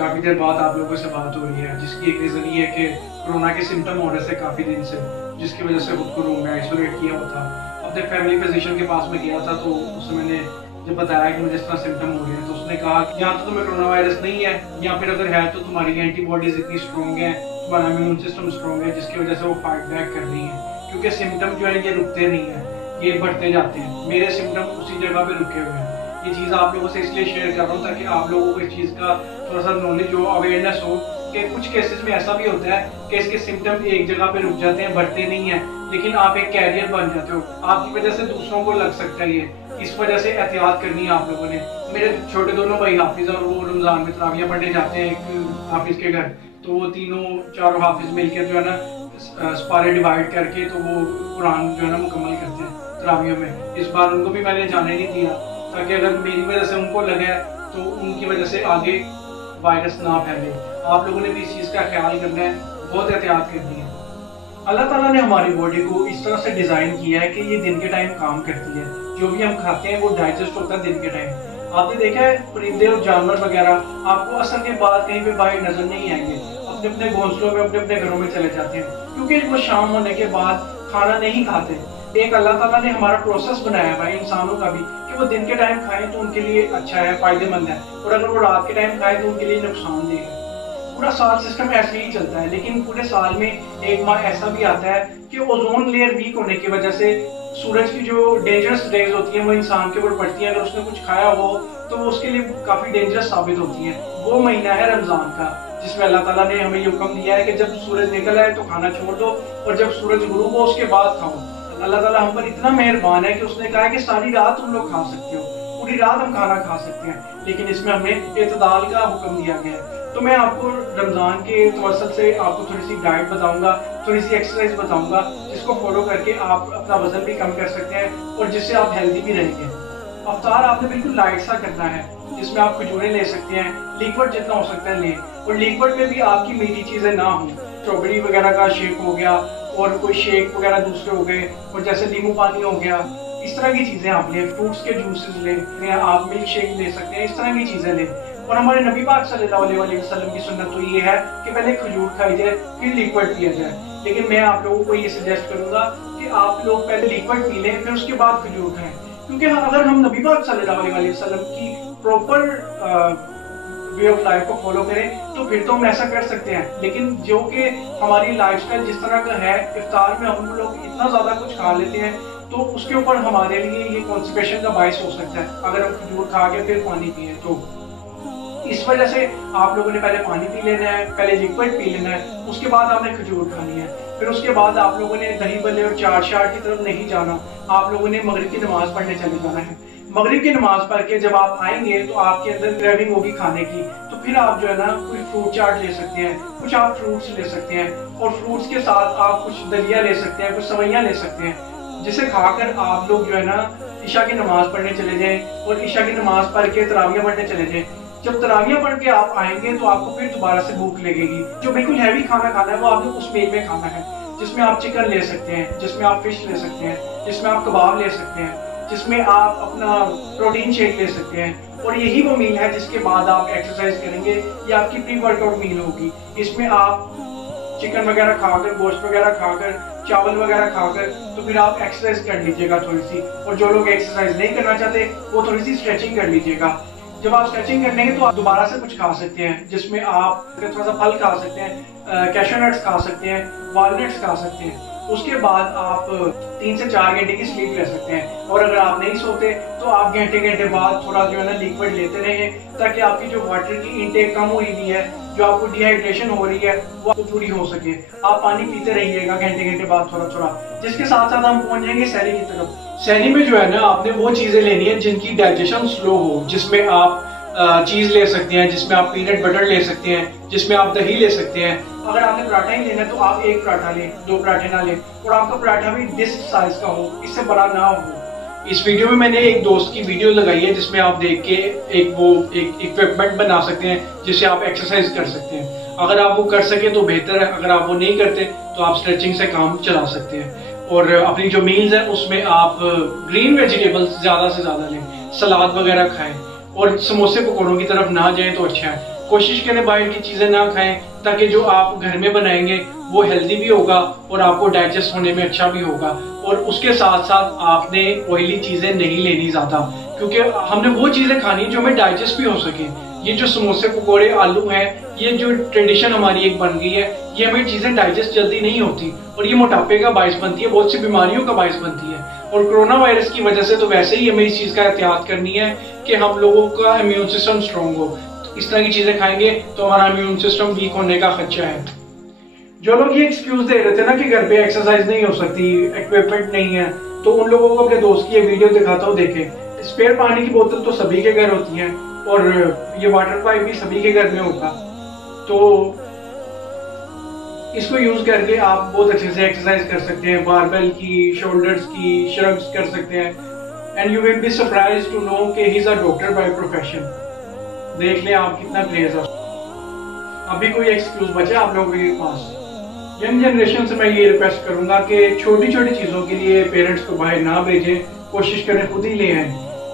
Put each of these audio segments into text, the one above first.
काफ़ी देर बाद आप लोगों से बात हो रही है, जिसकी एक रीज़न ये है कि कोरोना के सिम्टम हो रहे थे काफ़ी दिन से, जिसकी वजह से खुद को रूम में आइसोलेट किया हुआ था। अपने फैमिली फिजिशियन के पास में गया था, तो उससे मैंने जब बताया कि मुझे इस तरह सिम्टम हो रहे हैं, तो उसने कहा कि यहाँ तो तुम्हें कोरोना वायरस नहीं है, या फिर अगर है तो तुम्हारी एंटीबॉडीज इतनी स्ट्रॉन्ग है, तुम्हारा इम्यून सिस्टम स्ट्रॉन्ग है, जिसकी वजह से वो फाइट बैक कर रही है। क्योंकि सिम्टम जो है ये रुकते नहीं है, ये बढ़ते जाते हैं। मेरे सिम्टम उसी जगह पे रुके हुए हैं। ये चीज़ आप लोगों से इसलिए शेयर कर रहा हूँ ताकि आप लोगों को इस चीज़ का थोड़ा सा नॉलेज हो, अवेयरनेस हो कि कुछ केसेस में ऐसा भी होता है कि इसके सिम्टम एक जगह पे रुक जाते हैं, बढ़ते नहीं है, लेकिन आप एक कैरियर बन जाते हो। आपकी वजह से दूसरों को लग सकता है ये, इस वजह से एहतियात करनी है आप लोगों ने। मेरे छोटे दोनों भाई हाफिज और वो रमजान में तरावियां पढ़ने जाते हैं एक हाफिज के घर, तो वो तीनों चारों हाफिज मिलकर जो है ना स्पारे डिवाइड करके तो वो कुरान जो है ना मुकम्मल करते हैं तरावियों में। इस बार उनको भी मैंने जाने नहीं दिया ताकि अगर मेरी वजह से उनको लगे तो उनकी वजह से आगे वायरस ना फैले। आप लोगों ने भी इस चीज़ का ख्याल करना है, बहुत एहतियात करनी है। अल्लाह ताला ने हमारी बॉडी को इस तरह से डिज़ाइन किया है कि ये दिन के टाइम काम करती है। जो भी हम खाते हैं वो डाइजेस्ट होता है दिन के टाइम। आपने देखा है परिंदे और जानवर वगैरह आपको असर के बाद कहीं पे बाहर नजर नहीं आएंगे, अपने अपने घोंसलों में अपने अपने घरों में चले जाते हैं, क्योंकि वो शाम होने के बाद खाना नहीं खाते। एक अल्लाह ताला ने हमारा प्रोसेस बनाया हुआ है इंसानों का भी कि वो दिन के टाइम खाएं तो उनके लिए अच्छा है, फायदेमंद है, और अगर वो रात के टाइम खाएं तो उनके लिए नुकसानदेह है। पूरा साल सिस्टम ऐसे ही चलता है, लेकिन पूरे साल में एक माह ऐसा भी आता है कि ओजोन लेयर वीक होने की वजह से सूरज की जो डेंजरस रेज होती हैं वो इंसान के ऊपर पड़ती हैं। अगर उसने कुछ खाया हो तो वो उसके लिए काफी डेंजरस साबित होती है। वो महीना है रमजान का, जिसमें अल्लाह ताला ने हमें ये हुक्म दिया है कि जब सूरज निकल आए तो खाना छोड़ दो, और जब सूरज गुरूब हो उसके बाद खाओ। अल्लाह ताला हम पर इतना मेहरबान है कि उसने कहा है कि सारी रात तुम लोग खा सकते हो, पूरी रात हम खाना खा सकते हैं, लेकिन इसमें हमें इत्दाल का हुक्म दिया गया है। तो मैं आपको रमजान के तवसल से आपको थोड़ी सी डाइट बताऊंगा, थोड़ी सी एक्सरसाइज बताऊंगा, जिसको फॉलो करके आप अपना वजन भी कम कर सकते हैं और जिससे आप हेल्दी भी रहेंगे। अफ्तार आपने बिल्कुल लाइट सा करना है, जिसमें आप खजूरें ले सकते हैं, लिक्विड जितना हो सकता है लें, और लिक्विड में भी आपकी मीठी चीजें ना हो। स्ट्रॉबेरी वगैरह का शेक हो गया, और कोई शेक वगैरह दूसरे हो गए, और जैसे नींबू पानी हो गया, इस तरह की चीजें आप लें। फ्रूट्स के जूसेस लें, आप मिल्क शेक ले सकते हैं, इस तरह की चीजें लें। और हमारे नबी पाक सल्लल्लाहु अलैहि वसल्लम की सुन्नत तो ये है कि पहले खजूर खाई जाए फिर लिक्विड पिया जाए, लेकिन मैं आप लोगों को ये सजेस्ट करूंगा कि आप लोग पहले लिक्विड पी लें फिर उसके बाद खजूर खाएं। क्योंकि अगर हम नबी पाक सल्लल्लाहु अलैहि वसल्लम की प्रॉपर वे ऑफ लाइफ को फॉलो करें तो फिर तो हम ऐसा कर सकते हैं, लेकिन जो कि हमारी लाइफस्टाइल जिस तरह का है, इफ्तार में हम लोग इतना ज्यादा कुछ खा लेते हैं तो उसके ऊपर हमारे लिए ये कॉन्स्टिपेशन का बायस हो सकता है अगर हम खजूर खा के फिर पानी पिए तो। इस वजह से आप लोगों ने पहले पानी पी लेना है, पहले लिक्विड पी लेना है, उसके बाद आपने खजूर खानी है। फिर उसके बाद आप लोगों ने दही भल्ले और चाट शाट की तरफ नहीं जाना, आप लोगों ने मगरिब की नमाज पढ़ने चले जाना है। मगरिब की नमाज पढ़ के जब आप आएंगे तो आपके अंदर क्रेविंग होगी खाने की, तो फिर आप जो है ना कोई फ्रूट चाट ले सकते हैं, कुछ आप फ्रूट्स ले सकते हैं, और फ्रूट्स के साथ आप कुछ दलिया ले सकते हैं, कुछ सवैयां ले सकते हैं, जिसे खाकर आप लोग जो है ना ईशा की नमाज पढ़ने चले जाएं, और ईशा की नमाज पढ़ के तरावियां पढ़ने चले जाएं। जब तरावियां पढ़ के आप आएंगे तो आपको फिर दोबारा से भूख लगेगी। जो बिल्कुल हैवी खाना खाना है वो आपने उस मील में खाना है, जिसमें आप चिकन ले सकते हैं, जिसमें आप फिश ले सकते हैं, जिसमें आप कबाब ले सकते हैं, जिसमें आप अपना प्रोटीन शेक ले सकते हैं। और यही वो मील है जिसके बाद आप एक्सरसाइज करेंगे, ये आपकी प्री वर्कआउट मील होगी। इसमें आप चिकन वगैरह खाकर, गोश्त वगैरह खाकर, चावल वगैरह खाकर तो फिर आप एक्सरसाइज कर लीजिएगा थोड़ी सी, और जो लोग एक्सरसाइज नहीं करना चाहते वो थोड़ी सी स्ट्रेचिंग कर लीजिएगा। जब आप स्ट्रेचिंग कर लेंगे तो आप दोबारा से कुछ खा सकते हैं, जिसमें आप थोड़ा सा फल खा सकते हैं, कैशू नट्स खा सकते हैं, वॉलनट्स खा सकते हैं। उसके बाद आप 3 से 4 घंटे की स्लीप ले सकते हैं, और अगर आप नहीं सोते तो आप घंटे घंटे बाद थोड़ा जो है ना लिक्विड लेते रहें, ताकि आपकी जो वाटर की इनटेक कम हुई हुई है, जो आपको डिहाइड्रेशन हो रही है वो आपको पूरी हो सके। आप पानी पीते रहिएगा घंटे घंटे बाद थोड़ा थोड़ा। जिसके साथ साथ हम पहुंच जाएंगे सहरी की तरफ। सहरी में जो है ना आपने वो चीजें लेनी है जिनकी डाइजेशन स्लो हो, जिसमें आप चीज ले सकते हैं, जिसमें आप पीनट बटर ले सकते हैं, जिसमें आप दही ले सकते हैं। अगर आपने पराठा ही लेना है तो आप 1 पराठा लें, 2 पराठे ना लें, और आपका पराठा भी डिस्क साइज का हो, इससे बड़ा ना हो। इस वीडियो में मैंने एक दोस्त की वीडियो लगाई है जिसमें आप देख के एक इक्विपमेंट बना सकते हैं जिससे आप एक्सरसाइज कर सकते हैं। अगर आप वो कर सके तो बेहतर है, अगर आप वो नहीं करते तो आप स्ट्रेचिंग से काम चला सकते हैं। और अपनी जो मील्स है उसमें आप ग्रीन वेजिटेबल्स ज्यादा से ज्यादा लें, सलाद वगैरह खाएं, और समोसे पकौड़ों की तरफ ना जाएं तो अच्छा है। कोशिश करें बाहर की चीजें ना खाएं, ताकि जो आप घर में बनाएंगे वो हेल्दी भी होगा और आपको डाइजेस्ट होने में अच्छा भी होगा। और उसके साथ साथ आपने ऑयली चीजें नहीं लेनी ज्यादा, क्योंकि हमने वो चीजें खानी जो हमें डाइजेस्ट भी हो सके। ये जो समोसे पकोड़े आलू है, ये जो ट्रेडिशन हमारी एक बन गई है, ये हमें चीजें डाइजेस्ट जल्दी नहीं होती और ये मोटापे का बायस बनती है, बहुत सी बीमारियों का बायस बनती है। और कोरोना वायरस की वजह से तो वैसे ही हमें इस चीज का एहतियात करनी है कि हम लोगों का इम्यून सिस्टम स्ट्रांग हो। इस तरह की चीजें खाएंगे तो हमारा इम्यून सिस्टम वीक होने का खदशा है। जो लोग ये एक्सक्यूज दे रहे थे ना कि घर पे एक्सरसाइज नहीं हो सकती, इक्विपमेंट नहीं है, तो उन लोगों को अपने दोस्त की ये वीडियो दिखाता हूँ, देखें। स्पेयर पानी की बोतल तो सभी के घर होती है और ये वाटर पाइप भी सभी के घर में होगा, तो इसको यूज करके आप बहुत अच्छे से एक्सरसाइज कर सकते हैं। बारबेल की, शोल्डर्स की, श्रग्स कर सकते हैं। And you will be surprised to know कि he is a doctor by profession. देख लें आप कितना क्रेज है। अभी कोई एक्सक्यूज बचे आप लोगों के पास? यंग जनरेशन से मैं ये रिक्वेस्ट करूंगा कि छोटी छोटी चीजों के लिए पेरेंट्स को बाहर ना भेजें, कोशिश करें खुद ही ले आए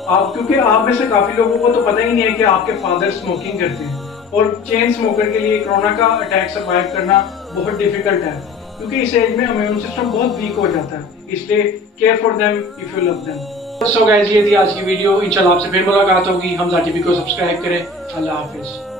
आप, क्योंकि आप में से काफी लोगों को तो पता ही नहीं है कि आपके फादर स्मोकिंग करते हैं। और चेन स्मोकर के लिए कोरोना का अटैक सर्वाइव करना बहुत डिफिकल्ट है, क्योंकि इस एज में इम्यून सिस्टम बहुत वीक हो जाता है। इसलिए care for them if you love them. So guys, ये थी आज की वीडियो। इंशाल्लाह आपसे फिर मुलाकात होगी। हमजा टीवी को सब्सक्राइब करें। अल्लाह हाफिज।